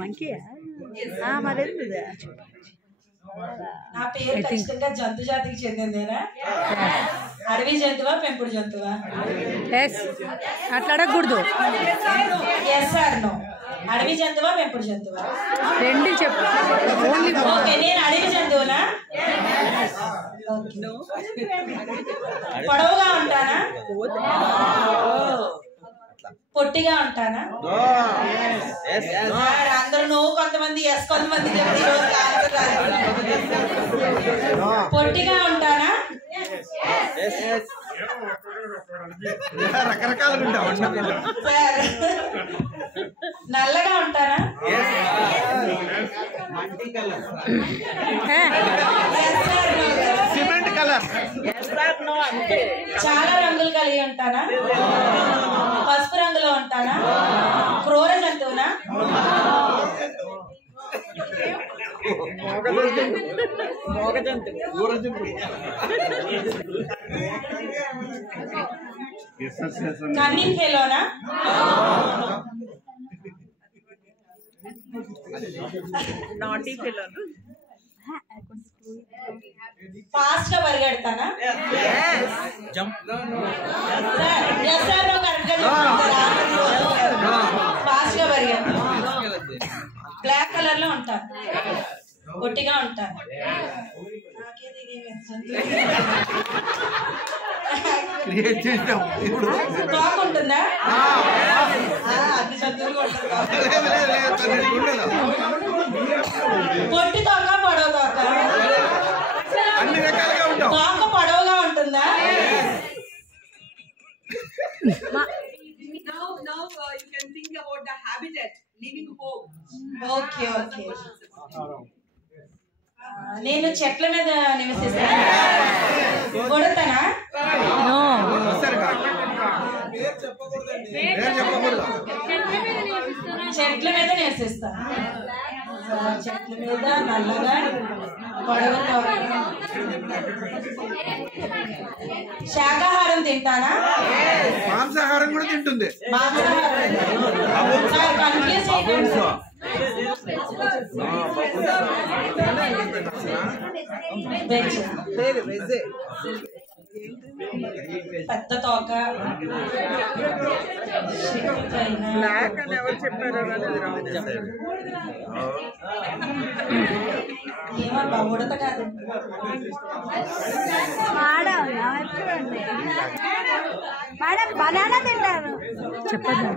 మంకీయా మరి నా పేరు ఖచ్చితంగా జంతు జాతికి చెందిందేనా? అడవి జంతువా పెంపుడు జంతువా? అట్లా అడగకూడదు. Yes or no? అడవి జంతువా పెంపుడు జంతువా? రెండు చెప్పు. ఓకే, నేను అడవి జంతువునా? పొడవుగా ఉంటానా? పొట్టిగా ఉంటానా? అందరూ నువ్వు కొంతమంది ఎస్ కొంతమంది చెప్తే పొట్టిగా ఉంటానా? నల్లగా ఉంటానా? చాలా రంగులు కలిగి ఉంటానా? పసుపు రంగులో ఉంటానా? క్రూర జంతువునా? కన్నింగ్ ఫెలోనా? నాటీ ఫెలోనా? ఫాస్ట్ గా పరిగెడతానా? ఫాస్ట్ గా పరిగెడతాను. బ్లాక్ కలర్ లో ఉంటాను. పొట్టిగా ఉంటాను. తోక ఉంటుందా? అన్ని జంతువులు పొట్టి తోక పొడవు తోక? తోక పొడవుగా ఉంటుందా? Now you can think about the habitat, living home. Okay okay. నేను చెట్ల మీద నివసిస్తాను. కొడతానా? చెట్ల మీద నివసిస్తాను. చెట్ల మీద నల్లగా పొడవుతో. శాకాహారం తింటానా? మాంసాహారం కూడా తింటుంది. పెద్ద తోక, బ్లాక్ అని ఎవరు చెప్పారు? ఏమబ్బా ఉడత కాదు. మేడం బనానా తింటాను చెప్పండి.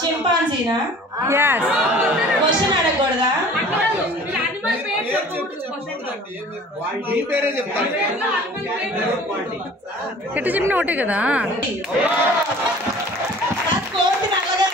చింపాంజీనా? క్వశ్చన్ అడగకూడదా? ఎట్టు చెప్పిన ఒకటే కదా. కోతి నల్లగా